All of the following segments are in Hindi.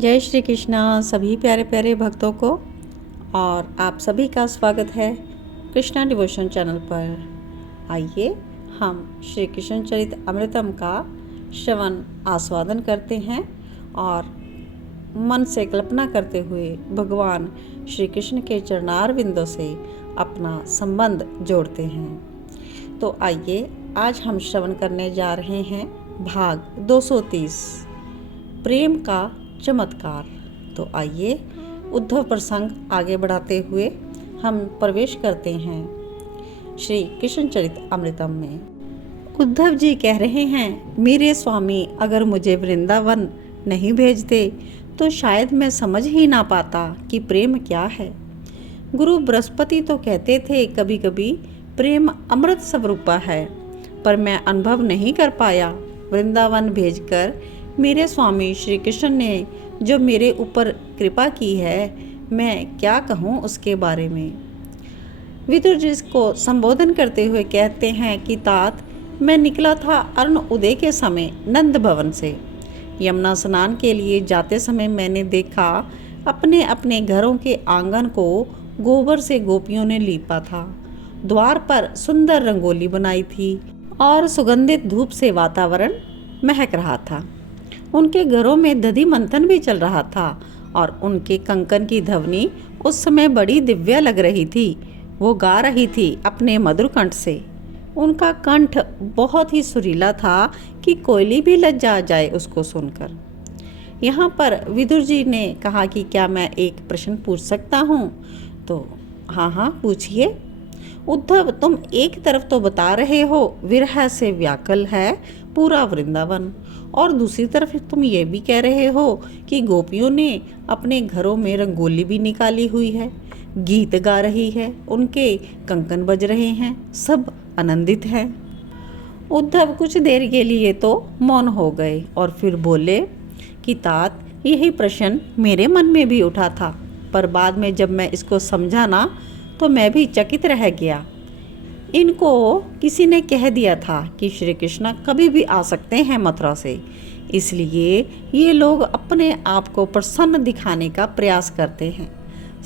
जय श्री कृष्णा सभी प्यारे प्यारे भक्तों को। और आप सभी का स्वागत है कृष्णा डिवोशन चैनल पर। आइए हम श्री कृष्ण चरित अमृतम का श्रवण आस्वादन करते हैं और मन से कल्पना करते हुए भगवान श्री कृष्ण के चरणार बिंदों से अपना संबंध जोड़ते हैं। तो आइए आज हम श्रवण करने जा रहे हैं भाग 230 प्रेम का चमत्कार। तो आइए उद्धव प्रसंग आगे बढ़ाते हुए हम प्रवेश करते हैं श्री कृष्ण चरित अमृतम में। उद्धव जी कह रहे हैं, मेरे स्वामी अगर मुझे वृंदावन नहीं भेजते तो शायद मैं समझ ही ना पाता कि प्रेम क्या है। गुरु बृहस्पति तो कहते थे कभी कभी प्रेम अमृत स्वरूपा है, पर मैं अनुभव नहीं कर पाया। वृंदावन भेजकर मेरे स्वामी श्री कृष्ण ने जो मेरे ऊपर कृपा की है, मैं क्या कहूँ उसके बारे में। विदुर जी को संबोधन करते हुए कहते हैं कि तात, मैं निकला था अरुण उदय के समय नंद भवन से। यमुना स्नान के लिए जाते समय मैंने देखा अपने अपने घरों के आंगन को गोबर से गोपियों ने लीपा था। द्वार पर सुंदर रंगोली बनाई थी और सुगंधित धूप से वातावरण महक रहा था। उनके घरों में दधि मंथन भी चल रहा था और उनके कंकन की ध्वनि उस समय बड़ी दिव्य लग रही थी। वो गा रही थी अपने मधुर कंठ से। उनका कंठ बहुत ही सुरीला था कि कोयली भी लज्जा जाए उसको सुनकर। यहाँ पर विदुर जी ने कहा कि क्या मैं एक प्रश्न पूछ सकता हूँ? तो हाँ पूछिए। उद्धव, तुम एक तरफ तो बता रहे हो विरह से व्याकुल है पूरा वृंदावन, और दूसरी तरफ तुम ये भी कह रहे हो कि गोपियों ने अपने घरों में रंगोली भी निकाली हुई है, गीत गा रही है, उनके कंकन बज रहे हैं, सब आनंदित हैं। उद्धव कुछ देर के लिए तो मौन हो गए और फिर बोले कि तात, यही प्रश्न मेरे मन में भी उठा था, पर बाद में जब मैं इसको समझा ना तो मैं भी चकित रह गया। इनको किसी ने कह दिया था कि श्री कृष्ण कभी भी आ सकते हैं मथुरा से, इसलिए ये लोग अपने आप को प्रसन्न दिखाने का प्रयास करते हैं।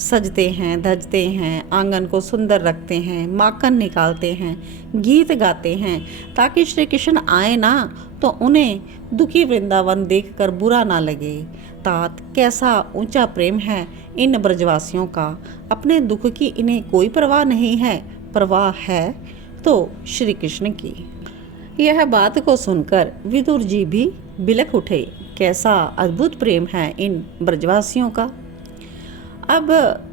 सजते हैं, धजते हैं, आंगन को सुंदर रखते हैं, माखन निकालते हैं, गीत गाते हैं, ताकि श्री कृष्ण आए ना तो उन्हें दुखी वृंदावन देखकर बुरा ना लगे। तात, कैसा ऊंचा प्रेम है इन ब्रजवासियों का। अपने दुख की इन्हें कोई परवाह नहीं है, परवाह है तो श्री कृष्ण की। यह बात को सुनकर विदुर जी भी बिलख उठे। कैसा अद्भुत प्रेम है इन ब्रजवासियों का। अब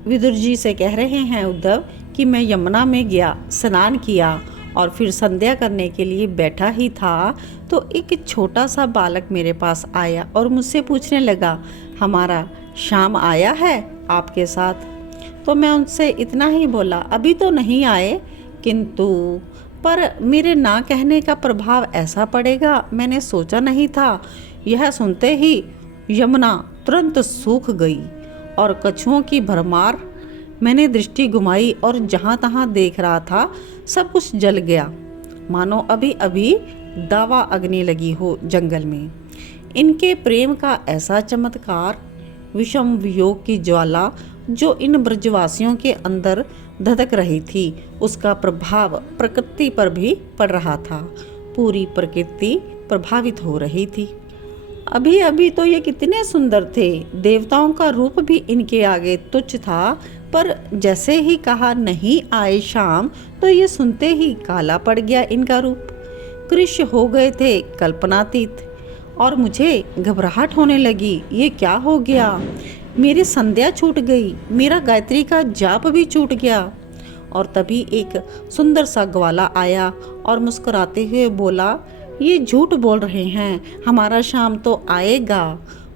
विदुर जी से कह रहे हैं उद्धव कि मैं यमुना में गया, स्नान किया और फिर संध्या करने के लिए बैठा ही था तो एक छोटा सा बालक मेरे पास आया और मुझसे पूछने लगा, हमारा श्याम आया है आपके साथ? तो मैं उनसे इतना ही बोला, अभी तो नहीं आए, किंतु पर मेरे ना कहने का प्रभाव ऐसा पड़ेगा मैंने सोचा नहीं था। यह सुनते ही यमुना तुरंत सूख गई और कछुओं की भरमार। मैंने दृष्टि घुमाई और जहाँ तहाँ देख रहा था सब कुछ जल गया, मानो अभी अभी दावा अग्नि लगी हो जंगल में। इनके प्रेम का ऐसा चमत्कार, विषम वियोग की ज्वाला जो इन ब्रजवासियों के अंदर धधक रही थी, उसका प्रभाव प्रकृति पर भी पड़ रहा था। पूरी प्रकृति प्रभावित हो रही थी। अभी अभी तो ये कितने सुंदर थे, देवताओं का रूप भी इनके आगे तुच्छ था, पर जैसे ही कहा नहीं आए शाम तो ये सुनते ही काला पड़ गया इनका रूप। कृष्ण हो गए थे कल्पनातीत और मुझे घबराहट होने लगी। ये क्या हो गया? मेरी संध्या छूट गई, मेरा गायत्री का जाप भी छूट गया। और तभी एक सुंदर सा ग्वाला आया और मुस्कुराते हुए बोला, ये झूठ बोल रहे हैं, हमारा शाम तो आएगा।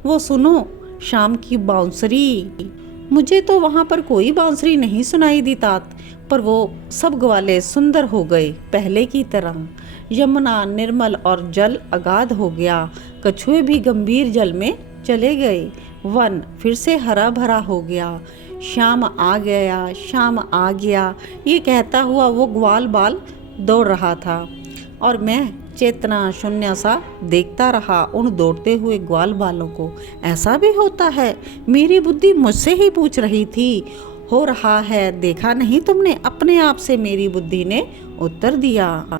वो सुनो, शाम की बांसुरी। मुझे तो वहाँ पर कोई बांसुरी नहीं सुनाई दी तात, पर वो सब ग्वाले सुंदर हो गए पहले की तरह। यमुना निर्मल और जल अगाध हो गया, कछुए भी गंभीर जल में चले गए, वन फिर से हरा भरा हो गया। श्याम आ गया, श्याम आ गया, ये कहता हुआ वो ग्वाल बाल दौड़ रहा था और मैं चेतना शून्य सा देखता रहा उन दौड़ते हुए ग्वाल बालों को। ऐसा भी होता है? मेरी बुद्धि मुझसे ही पूछ रही थी। हो रहा है, देखा नहीं तुमने? अपने आप से मेरी बुद्धि ने उत्तर दिया।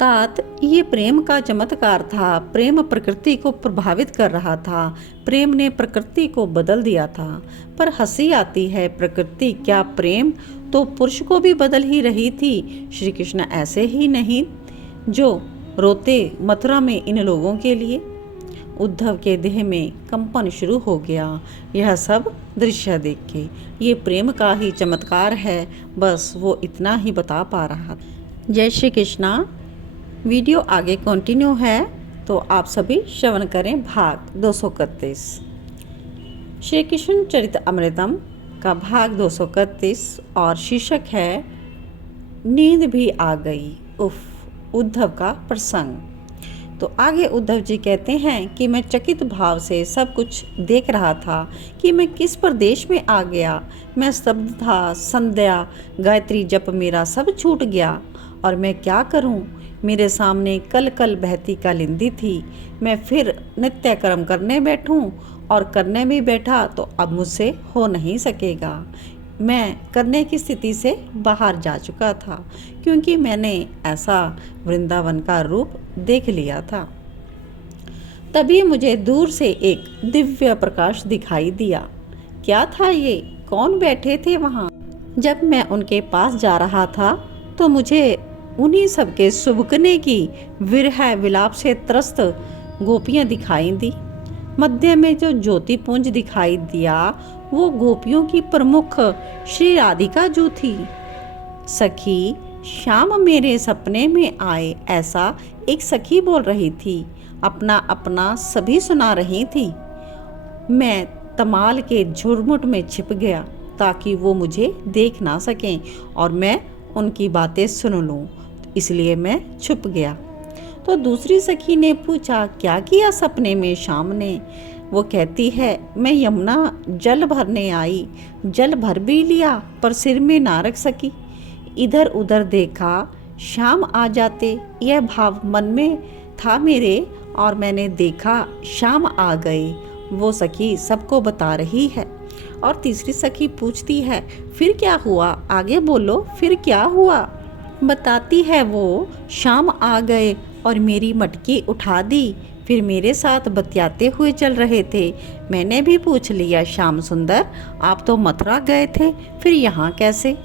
तात, ये प्रेम का चमत्कार था। प्रेम प्रकृति को प्रभावित कर रहा था। प्रेम ने प्रकृति को बदल दिया था। पर हंसी आती है, प्रकृति क्या प्रेम तो पुरुष को भी बदल ही रही थी। श्री कृष्ण ऐसे ही नहीं जो रोते मथुरा में इन लोगों के लिए। उद्धव के देह में कंपन शुरू हो गया यह सब दृश्य देख के। ये प्रेम का ही चमत्कार है, बस वो इतना ही बता पा रहा। जय श्री कृष्णा। वीडियो आगे कंटिन्यू है तो आप सभी श्रवण करें भाग 231 श्री कृष्ण चरित अमृतम का भाग 231 और शीर्षक है नींद भी आ गई। उफ, उद्धव का प्रसंग। तो आगे उद्धव जी कहते हैं कि मैं चकित भाव से सब कुछ देख रहा था कि मैं किस प्रदेश में आ गया। मैं स्तब्ध था, संध्या गायत्री जप मेरा सब छूट गया और मैं क्या करूं। मेरे सामने कल कल बहती कालिंदी थी। मैं फिर नित्य कर्म करने बैठूं और करने में बैठा तो अब मुझसे हो नहीं सकेगा। मैं करने की स्थिति से बाहर जा चुका था क्योंकि मैंने ऐसा वृंदावन का रूप देख लिया था। तभी मुझे दूर से एक दिव्य प्रकाश दिखाई दिया। क्या था ये? कौन बैठे थे वहाँ? जब मैं उनके पास जा रहा था तो मुझे उन्हीं सबके सुबकने की विरह विलाप से त्रस्त गोपियां दिखाई दी। मध्य में जो ज्योति पुंज दिखाई दिया वो गोपियों की प्रमुख श्री राधिका जो थी। सखी, श्याम मेरे सपने में आए, ऐसा एक सखी बोल रही थी। अपना अपना सभी सुना रही थी। मैं तमाल के झुरमुट में छिप गया ताकि वो मुझे देख ना सकें और मैं उनकी बातें सुन लूं, इसलिए मैं छुप गया। तो दूसरी सखी ने पूछा, क्या किया सपने में श्याम ने? वो कहती है, मैं यमुना जल भरने आई, जल भर भी लिया पर सिर में ना रख सकी। इधर उधर देखा, श्याम आ जाते, यह भाव मन में था मेरे और मैंने देखा श्याम आ गए। वो सखी सबको बता रही है। और तीसरी सखी पूछती है, फिर क्या हुआ? आगे बोलो, फिर क्या हुआ? बताती है वो, शाम आ गए और मेरी मटकी उठा दी। फिर मेरे साथ बतियाते हुए चल रहे थे। मैंने भी पूछ लिया, श्याम सुंदर आप तो मथुरा गए थे, फिर यहाँ कैसे?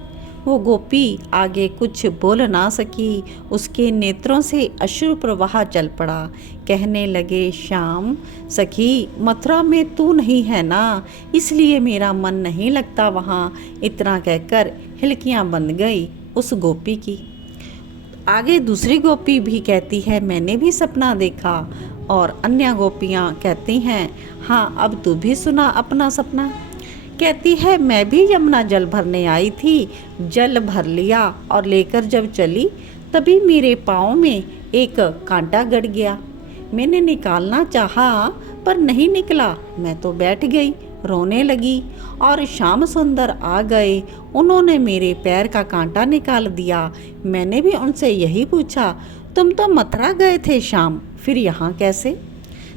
वो गोपी आगे कुछ बोल ना सकी। उसके नेत्रों से अश्रु प्रवाह चल पड़ा। कहने लगे, श्याम सखी, मथुरा में तू नहीं है ना, इसलिए मेरा मन नहीं लगता वहाँ। इतना कहकर हिलकियाँ बंद गई उस गोपी की। आगे दूसरी गोपी भी कहती है, मैंने भी सपना देखा। और अन्य गोपियाँ कहती हैं, हाँ अब तू भी सुना अपना सपना। कहती है, मैं भी यमुना जल भरने आई थी, जल भर लिया और लेकर जब चली तभी मेरे पाँव में एक कांटा गड़ गया। मैंने निकालना चाहा पर नहीं निकला। मैं तो बैठ गई, रोने लगी और श्याम सुंदर आ गए। उन्होंने मेरे पैर का कांटा निकाल दिया। मैंने भी उनसे यही पूछा, तुम तो मथुरा गए थे श्याम, फिर यहाँ कैसे?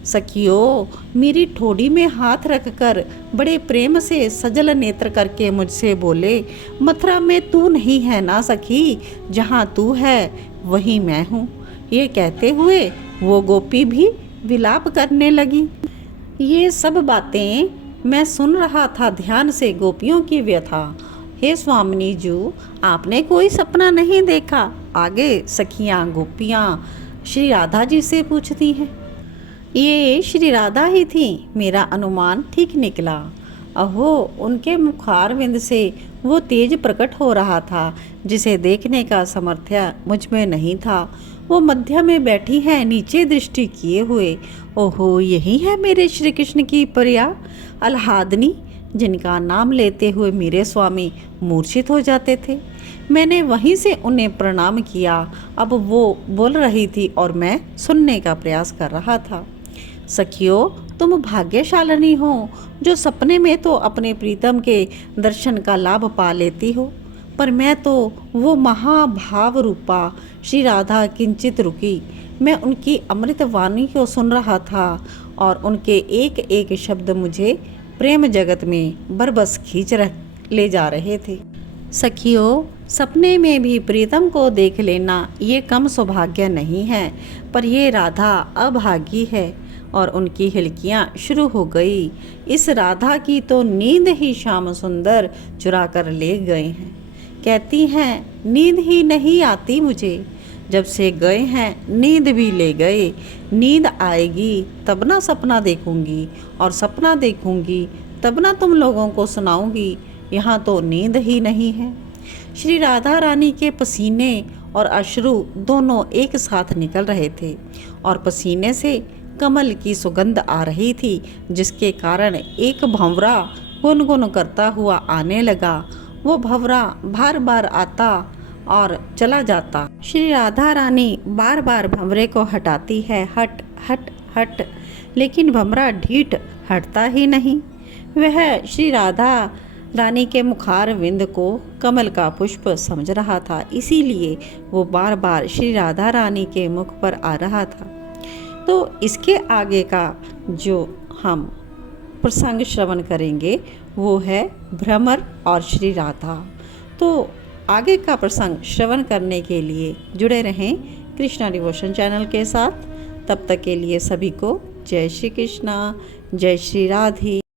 सखियों, मेरी ठोड़ी में हाथ रखकर बड़े प्रेम से सजल नेत्र करके मुझसे बोले, मथुरा में तू नहीं है ना सखी, जहाँ तू है वहीं मैं हूँ। ये कहते हुए वो गोपी भी विलाप करने लगी। ये सब बातें मैं सुन रहा था ध्यान से गोपियों की व्यथा। हे स्वामिनी जी, आपने कोई सपना नहीं देखा? आगे सखियाँ गोपियाँ श्री राधा जी से पूछती हैं। ये श्री राधा ही थी, मेरा अनुमान ठीक निकला। अहो, उनके मुखारविंद से वो तेज प्रकट हो रहा था जिसे देखने का सामर्थ्य मुझ में नहीं था। वो मध्य में बैठी हैं नीचे दृष्टि किए हुए। ओहो, यही है मेरे श्री कृष्ण की प्रिया अल्हादनी, जिनका नाम लेते हुए मेरे स्वामी मूर्छित हो जाते थे। मैंने वहीं से उन्हें प्रणाम किया। अब वो बोल रही थी और मैं सुनने का प्रयास कर रहा था। सखियों, तुम भाग्यशालिनी हो जो सपने में तो अपने प्रीतम के दर्शन का लाभ पा लेती हो, पर मैं तो वो महाभाव रूपा श्री राधा किंचित रुकी। मैं उनकी अमृत वाणी को सुन रहा था और उनके एक एक शब्द मुझे प्रेम जगत में बरबस ले जा रहे थे। सखियों, सपने में भी प्रीतम को देख लेना ये कम सौभाग्य नहीं है, पर ये राधा अभागी है और उनकी हिलकियाँ शुरू हो गई। इस राधा की तो नींद ही श्याम सुंदर चुरा कर ले गए हैं। कहती हैं नींद ही नहीं आती मुझे, जब से गए हैं नींद भी ले गए। नींद आएगी तब ना सपना देखूंगी, और सपना देखूंगी तब ना तुम लोगों को सुनाऊंगी। यहाँ तो नींद ही नहीं है। श्री राधा रानी के पसीने और अश्रु दोनों एक साथ निकल रहे थे और पसीने से कमल की सुगंध आ रही थी, जिसके कारण एक भंवरा गुनगुन करता हुआ आने लगा। वो भंवरा बार बार आता और चला जाता। श्री राधा रानी बार बार भंवरे को हटाती है, हट हट हट, लेकिन भंवरा ढीठ हटता ही नहीं। वह श्री राधा रानी के मुखार विंद को कमल का पुष्प समझ रहा था, इसीलिए वो बार बार श्री राधा रानी के मुख पर आ रहा था। तो इसके आगे का जो हम प्रसंग श्रवण करेंगे वो है भ्रमर और श्री राधा। तो आगे का प्रसंग श्रवण करने के लिए जुड़े रहें कृष्णा डिवोशन चैनल के साथ। तब तक के लिए सभी को जय श्री कृष्णा, जय श्री राधे।